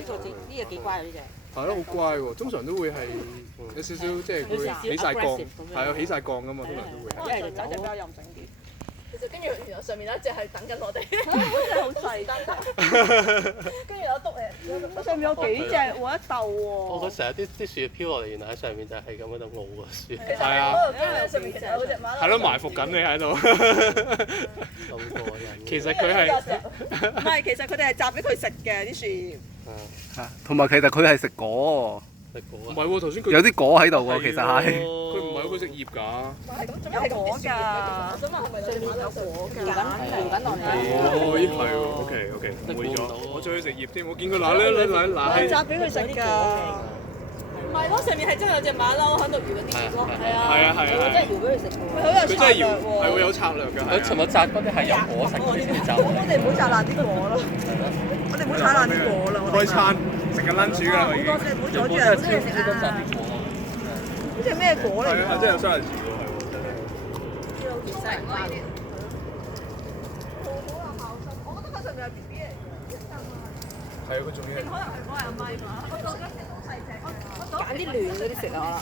呢個幾乖啊呢隻。係咯，好乖喎，通常都會係有少少即係會起晒槓，係啊，起晒槓㗎嘛，通常都會係。一係就走比較任性啲。跟住原來上面有一隻係等緊我哋，真係好細單。跟住有篤誒，上面有幾隻喎，一竇喎。佢成日啲樹飄落嚟，原來喺上面就係咁喺度熬個樹。係啊。上面其實有隻馬騮。係咯，埋伏緊你喺度。咁過癮。其實佢係唔係，其實佢哋係摘俾佢食嘅啲樹葉。同埋其實佢係食果食果唔係喎？頭先佢喎，有啲果喺度喎，其實係。佢唔係佢食葉㗎。有果㗎。我想問係咪上面有果㗎？搖緊落嚟。哦，咦係喎，OK，誤會咗，我最去食葉添，我見佢嗱摘俾佢食㗎。唔係咯，上面係真係有隻馬騮喺度搖緊啲葉咯。係啊。真係搖俾佢食喎。佢好有佢真係搖，係會有策略㗎。佢尋日摘嗰啲係有果實嗰啲先摘。我哋唔好摘爛啲果咯。我哋唔好踩爛啲果啦。開餐食緊 lunch 㗎啦，已經。好多隻，唔好阻住人先食啊！呢隻咩果嚟㗎？係真係有雙人樹喎，係喎，真係。好有孝心，我覺得佢上面係 B B 嚟嘅。係啊，佢仲要。可能係嗰個阿咪嘛。我覺得都細隻。揀啲嫩嗰啲食啊，可能。